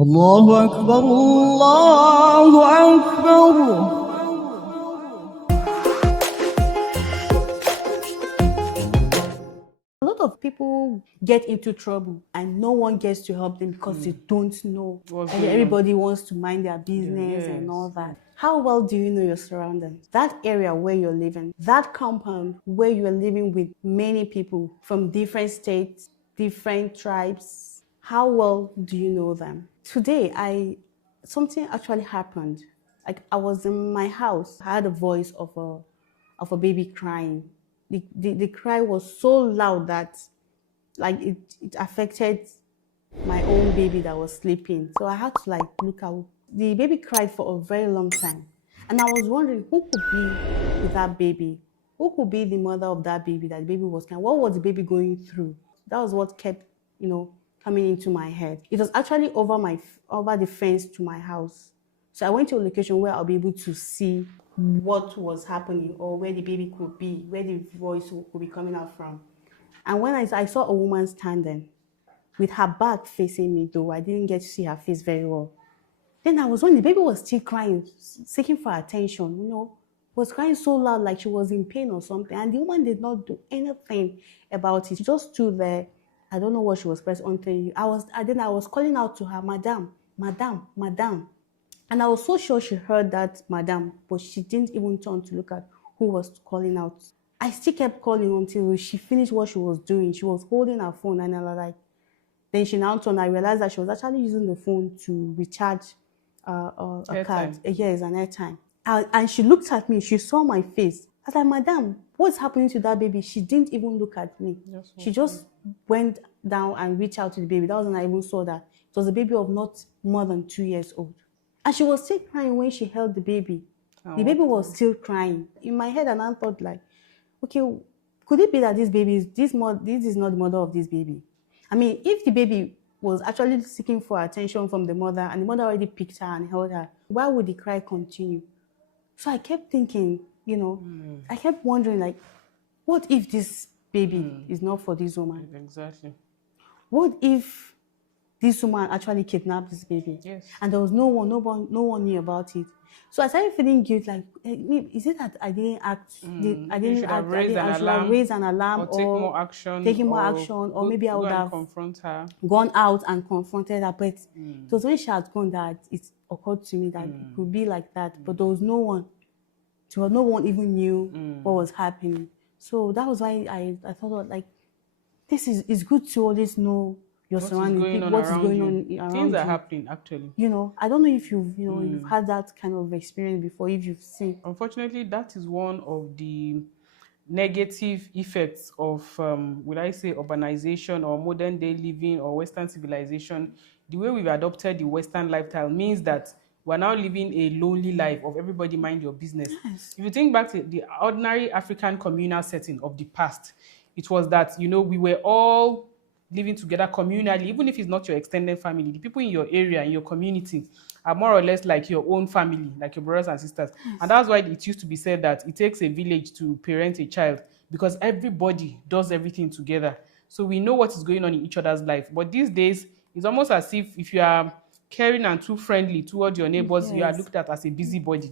الله أكبر الله أكبر. A lot of people get into trouble and no one gets to help them because they don't know. And everybody wants to mind their business and all that. How well do you know your surroundings? That area where you're living, that compound where you're living with many people from different states, different tribes, how well do you know them? Today, something actually happened. Like I was in my house, I had a voice of a baby crying. The cry was so loud that like it affected my own baby that was sleeping. So I had to like look out. The baby cried for a very long time. And I was wondering who could be with that baby? Who could be the mother of that baby that the baby was crying? What was the baby going through? That was what kept, coming into my head. It was actually over the fence to my house. So I went to a location where I'll be able to see what was happening or where the baby could be, where the voice could be coming out from. And when I saw a woman standing with her back facing me, though I didn't get to see her face very well. Then I was when the baby was still crying, seeking for attention, was crying so loud like she was in pain or something. And the woman did not do anything about it. She just stood there. I don't know what she was pressing onto. I was calling out to her, Madam, Madam, Madam. And I was so sure she heard that Madam, but she didn't even turn to look at who was calling out. I still kept calling until she finished what she was doing. She was holding her phone and I was like, then she now turned. I realized that she was actually using the phone to recharge a card. Yes, an airtime. And she looked at me. She saw my face. I was like, Madam, what's happening to that baby? She didn't even look at me. She just went down and reached out to the baby. That was when I even saw that. It was a baby of not more than 2 years old. And she was still crying when she held the baby. The baby was still crying. In my head, and I thought like, okay, could it be that this is not the mother of this baby? I mean, if the baby was actually seeking for attention from the mother and the mother already picked her and held her, why would the cry continue? So I kept thinking, I kept wondering like, what if this baby is not for this woman? Exactly. What if this woman actually kidnapped this baby? Yes. And there was no one knew about it. So I started feeling guilt, like, is it that I didn't act? I should have raised an alarm or take more action, or maybe I would have confront her, gone out and confronted her. But it was when she had gone that it occurred to me that it could be like that. But there was no one. So no one even knew what was happening. So that was why I thought like, this is good to always know your surroundings, what is going on around things you. are happening actually. I don't know if you've had that kind of experience before, if you've seen. Unfortunately, that is one of the negative effects of would I say urbanization or modern day living or Western civilization. The way we've adopted the Western lifestyle means that we're now living a lonely life of everybody mind your business. Yes. If you think back to the ordinary African communal setting of the past, it was that we were all living together communally, even if it's not your extended family. The people in your area, in your community, are more or less like your own family, like your brothers and sisters. Yes. And that's why it used to be said that it takes a village to parent a child, because everybody does everything together. So we know what is going on in each other's life. But these days, it's almost as if you are caring and too friendly towards your neighbors, yes, you are looked at as a busybody.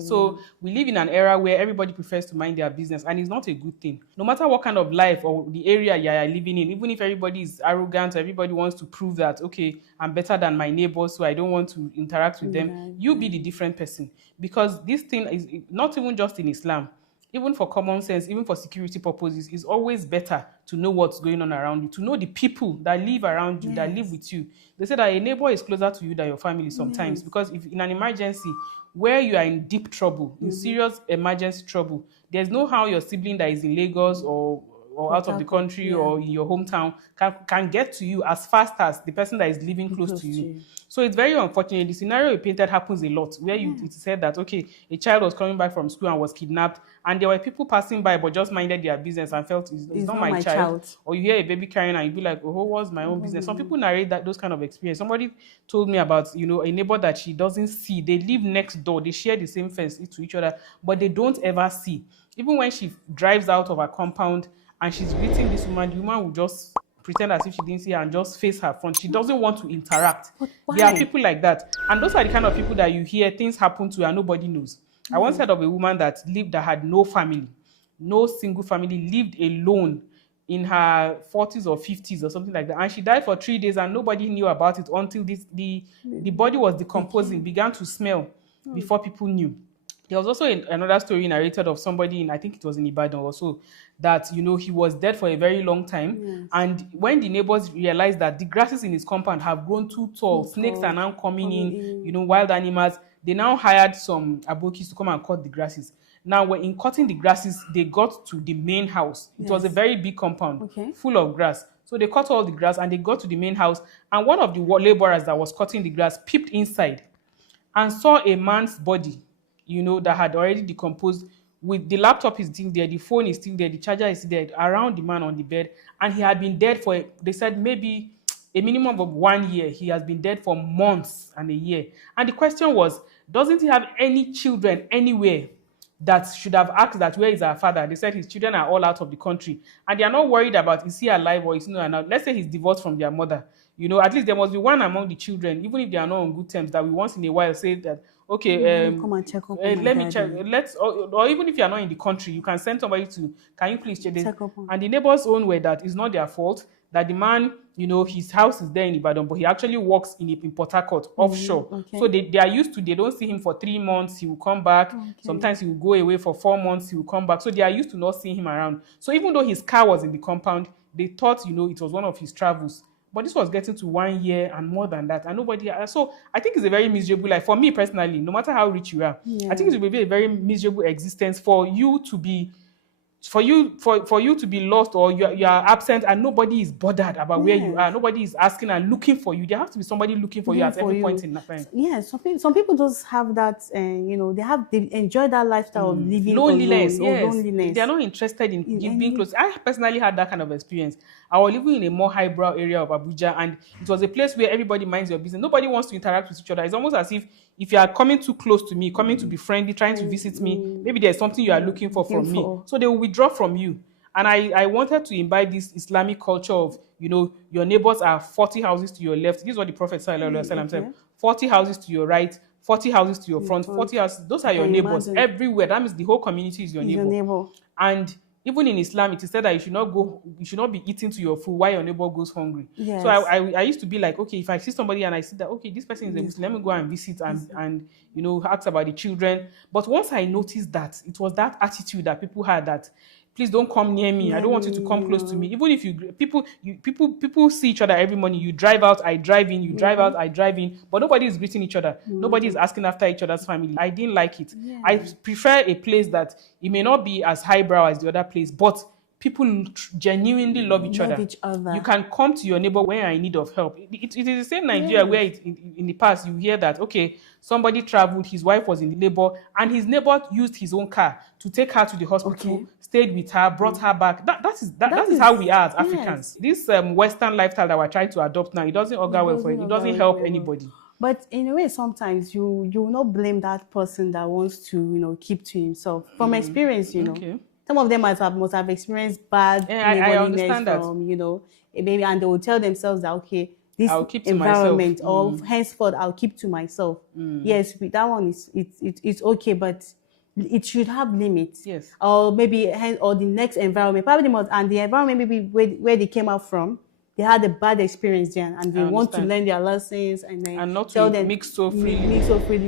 So we live in an era where everybody prefers to mind their business, and it's not a good thing. No matter what kind of life or the area you are living in, even if everybody is arrogant, everybody wants to prove that, okay, I'm better than my neighbors, so I don't want to interact with them. You be the different person. Because this thing is not even just in Islam. Even for common sense, even for security purposes, it's always better to know what's going on around you, to know the people that live around you, yes, that live with you. They say that a neighbor is closer to you than your family sometimes, yes, because if in an emergency where you are in deep trouble, in serious emergency trouble, there's no how your sibling that is in Lagos or out of the country, yeah, or in your hometown can get to you as fast as the person that is living close to you. So it's very unfortunate. The scenario you painted happens a lot, where it said that, okay, a child was coming back from school and was kidnapped, and there were people passing by but just minded their business and felt it's not my child. Or you hear a baby crying and you be like, oh, what's my own business? Some people narrate those kind of experience. Somebody told me about, a neighbor that she doesn't see. They live next door. They share the same fence to each other, but they don't ever see. Even when she drives out of her compound and she's greeting this woman, the woman will just pretend as if she didn't see her and just face her front. She doesn't want to interact. But There are why? people like that. And those are the kind of people that you hear things happen to and nobody knows. I once heard of a woman that had no family, no single family, lived alone in her 40s or 50s or something like that. And she died for 3 days and nobody knew about it until the body was decomposing, began to smell before people knew. There was also another story narrated of somebody I think it was in Ibadan also, that, he was dead for a very long time. Yes. And when the neighbors realized that the grasses in his compound have grown too tall, snakes are now coming in, wild animals, they now hired some abokis to come and cut the grasses. Now, when in cutting the grasses, they got to the main house. It was a very big compound, full of grass. So they cut all the grass and they got to the main house. And one of the laborers that was cutting the grass peeped inside and saw a man's body, that had already decomposed. With the laptop is still there, the phone is still there, the charger is still there, around the man on the bed. And he had been dead for, they said, maybe a minimum of 1 year. He has been dead for months and a year. And the question was, doesn't he have any children anywhere that should have asked that where is our father? They said his children are all out of the country. And they are not worried about is he alive or is he not alive. Let's say he's divorced from their mother. At least there must be one among the children, even if they are not on good terms, that we once in a while say that, okay, come and check up let me check. Or even if you are not in the country, you can send somebody can you please check this? And the neighbors' own way that it's not their fault, that the man, his house is there in Ibadan, but he actually works in Port Harcourt, offshore. Okay. So they are used to, they don't see him for 3 months, he will come back. Okay. Sometimes he will go away for 4 months, he will come back. So they are used to not seeing him around. So even though his car was in the compound, they thought, it was one of his travels. But this was getting to 1 year and more than that, and nobody. So I think it's a very miserable life for me personally. No matter how rich you are, I think it will be a very miserable existence for you to be, for you to be lost, or you are absent and nobody is bothered about where you are. Nobody is asking and looking for you. There has to be somebody looking for you at every point in time. Yes, some people just have that, they enjoy that lifestyle of living loneliness. Alone, yes, loneliness. They are not interested in being close. I personally had that kind of experience. I was living in a more highbrow area of Abuja, and it was a place where everybody minds your business. Nobody wants to interact with each other. It's almost as if you are coming too close to me, coming to be friendly, trying to visit me, maybe there's something you are looking for from me. So they will withdraw from you. And I wanted to imbibe this Islamic culture of, your neighbors are 40 houses to your left. This is what the Prophet said. 40 houses to your right, 40 houses to your front, 40 houses. Those are your neighbors everywhere. That means the whole community is your neighbor. And even in Islam, it is said that you should not be eating to your food while your neighbor goes hungry. Yes. So I used to be like, okay, if I see somebody and I see that, okay, this person is a Muslim, let me go and visit and ask about the children. But once I noticed that, it was that attitude that people had that, please don't come near me. I don't want you to come close to me. Even if people see each other every morning. You drive out, I drive in. You drive out, I drive in. But nobody is greeting each other. Nobody is asking after each other's family. I didn't like it. Yeah. I prefer a place that it may not be as highbrow as the other place, but people genuinely love each other. You can come to your neighbor when you're in need of help. It is the same Nigeria where in the past you hear that, okay, somebody traveled, his wife was in labor, and his neighbor used his own car to take her to the hospital, stayed with her, brought her back. That is how we are as Africans. This Western lifestyle that we're trying to adopt now, it doesn't augur well for it. It doesn't help anybody. But in a way, sometimes you will not blame that person that wants to, keep to himself. From experience, Okay. Some of them must have experienced bad neighborliness from, maybe, and they will tell themselves that, okay, this environment, or henceforth, I'll keep to myself. Yes, that one it's okay, but it should have limits. Yes. Or maybe, or the next environment, probably the environment maybe where they came out from, they had a bad experience there, and they want to learn their lessons, and then not tell to them mix so freely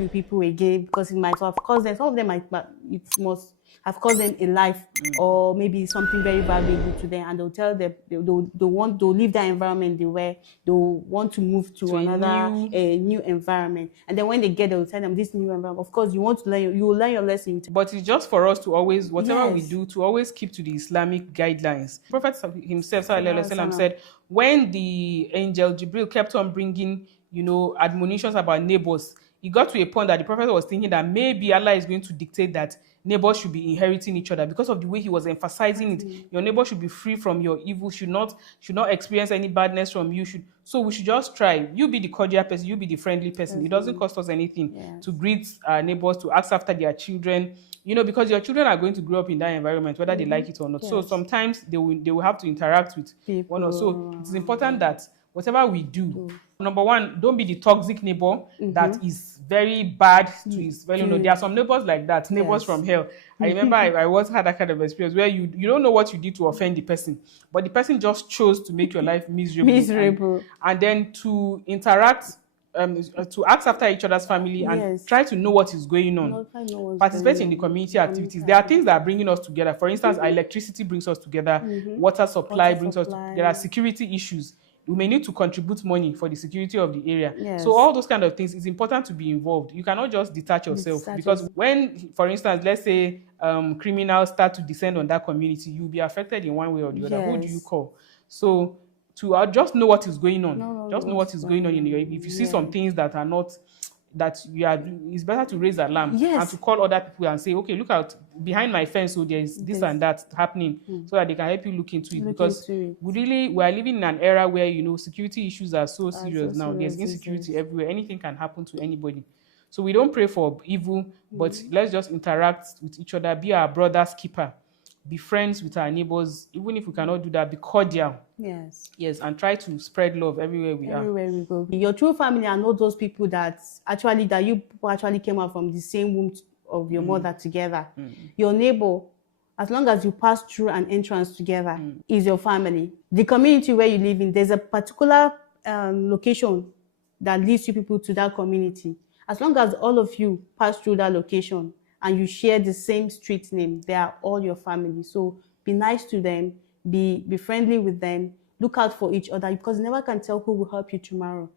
with people again, because it might have caused them. Some of them it must have caused them a life, or maybe something very valuable to them, and they'll tell them they'll leave that environment they'll want to move to another new environment, and then when they get there, they'll tell them this new environment. Of course, you want to learn, you will learn your lesson. But it's just for us to always, whatever we do, to always keep to the Islamic guidelines. Prophet himself, sallallahu alaihi wasallam, said, when the angel Jibril kept on bringing admonitions about neighbors, it got to a point that the prophet was thinking that maybe Allah is going to dictate that neighbors should be inheriting each other because of the way he was emphasizing it. Your neighbor should be free from your evil, should not experience any badness from you. So we should just try. You be the cordial person, you be the friendly person. It doesn't cost us anything to greet our neighbors, to ask after their children. Because your children are going to grow up in that environment, whether they like it or not. So sometimes they will have to interact with one or so. It's important that whatever we do, number one, don't be the toxic neighbor that is very bad to his fellow. There are some neighbors like that, neighbors from hell. I remember I once had that kind of experience where you don't know what you did to offend the person, but the person just chose to make your life miserable. And then to interact, to ask after each other's family and try to know what is going on. Participate in the community activities. There are things that are bringing us together. For instance, electricity brings us together, water supply brings us together. There are security issues. We may need to contribute money for the security of the area. So all those kind of things, it's important to be involved. You cannot just detach yourself because when, for instance, let's say criminals start to descend on that community, you'll be affected in one way or the other. Who do you call? So to just know what is going on. Know what is going on in your. If you see some things that are not, that you are, it's better to raise alarm and to call other people and say, okay, look out behind my fence, so there's this and that happening, so that they can help you look into it. Because we are living in an era where security issues are so serious now. There's insecurity everywhere. Anything can happen to anybody. So we don't pray for evil, but let's just interact with each other, be our brother's keeper. Be friends with our neighbors, even if we cannot do that, be cordial. Yes, and try to spread love everywhere we go. Your true family are not those people that you people actually came out from the same womb of your mother together. Your neighbor, as long as you pass through an entrance together, is your family. The community where you live in, there's a particular location that leads you people to that community. As long as all of you pass through that location, and you share the same street name, they are all your family. So be nice to them, be friendly with them, look out for each other, because you never can tell who will help you tomorrow.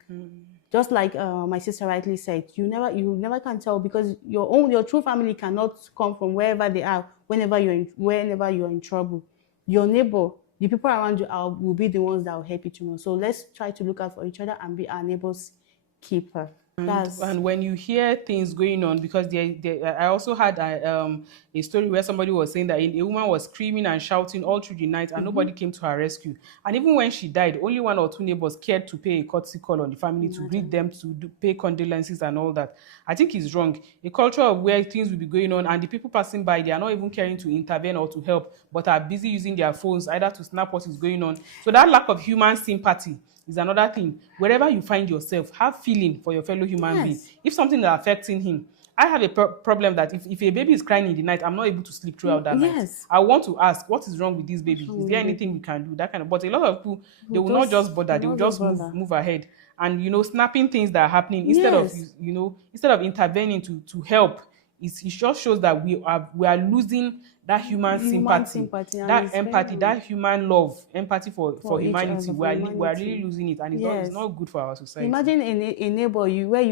Just like my sister rightly said, you never can tell, because your true family cannot come from wherever they are whenever you're in trouble. Your neighbor, the people around you will be the ones that will help you tomorrow. So let's try to look out for each other and be our neighbor's keeper. And when you hear things going on, because I also had a story where somebody was saying that a woman was screaming and shouting all through the night and nobody came to her rescue. And even when she died, only one or two neighbors cared to pay a courtesy call on the family to greet them, to pay condolences and all that. I think it's wrong. A culture of where things will be going on and the people passing by, they are not even caring to intervene or to help, but are busy using their phones either to snap what is going on. So that lack of human sympathy is another thing. Wherever you find yourself, have feeling for your fellow human being. If something is affecting him, I have a problem that if a baby is crying in the night, I'm not able to sleep throughout that night. I want to ask, what is wrong with this baby? Is there anything we can do? That kind of. But a lot of people, they will not just bother. They will just move ahead and snapping things that are happening instead of intervening to help. It just shows that we are losing that human sympathy, that empathy, that human love, empathy for humanity. We are really losing it, and it's not good for our society. Imagine a neighbor where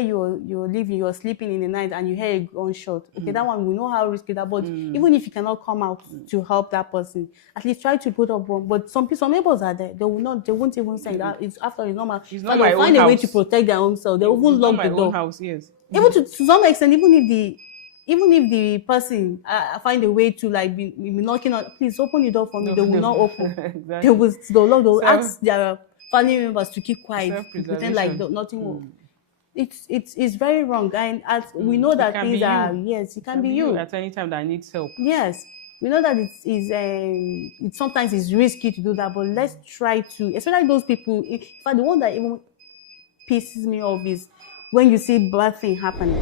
you're living, you're sleeping in the night, and you hear a gunshot. Okay, that one, we know how risky that. But even if you cannot come out to help that person, at least try to put up one. But some neighbors are there. They won't even say that it's normal. It's not my own house. They'll find a way to protect their own self. They will even lock the door. House, yes. Even to some extent, even if the person find a way to be knocking on, please open the door for me. They will not open. Exactly. They'll ask their family members to keep quiet, pretend like nothing will. It's very wrong, and as we know that things are it can be you at any time that needs help. Yes, we know that it sometimes is risky to do that, but let's try to, especially those people. In fact, the one that even pisses me off is when you see bad thing happening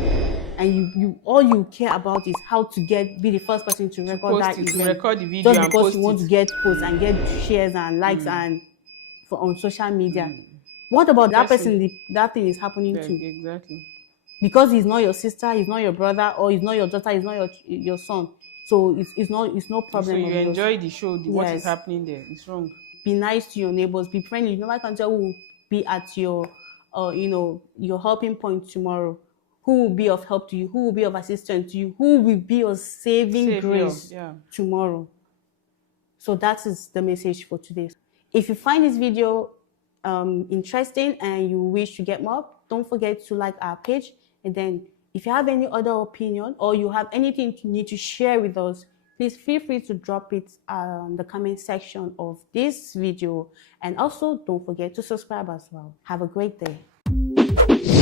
and you all you care about is how to be the first person to record that event. To record the video just and because post you want to get posts and get shares and likes and on social media. What about that person that thing is happening to? Exactly. Because he's not your sister, he's not your brother, or he's not your daughter, he's not your son. So it's no problem. So you enjoy the show, what is happening there. It's wrong. Be nice to your neighbors, be friendly. You never can tell who will be at your your helping point tomorrow, who will be of help to you, who will be of assistance to you, who will be your saving grace tomorrow. So that is the message for today. If you find this video interesting and you wish to get more, don't forget to like our page. And then if you have any other opinion or you have anything you need to share with us, please feel free to drop it in the comment section of this video. And also don't forget to subscribe as well. Have a great day.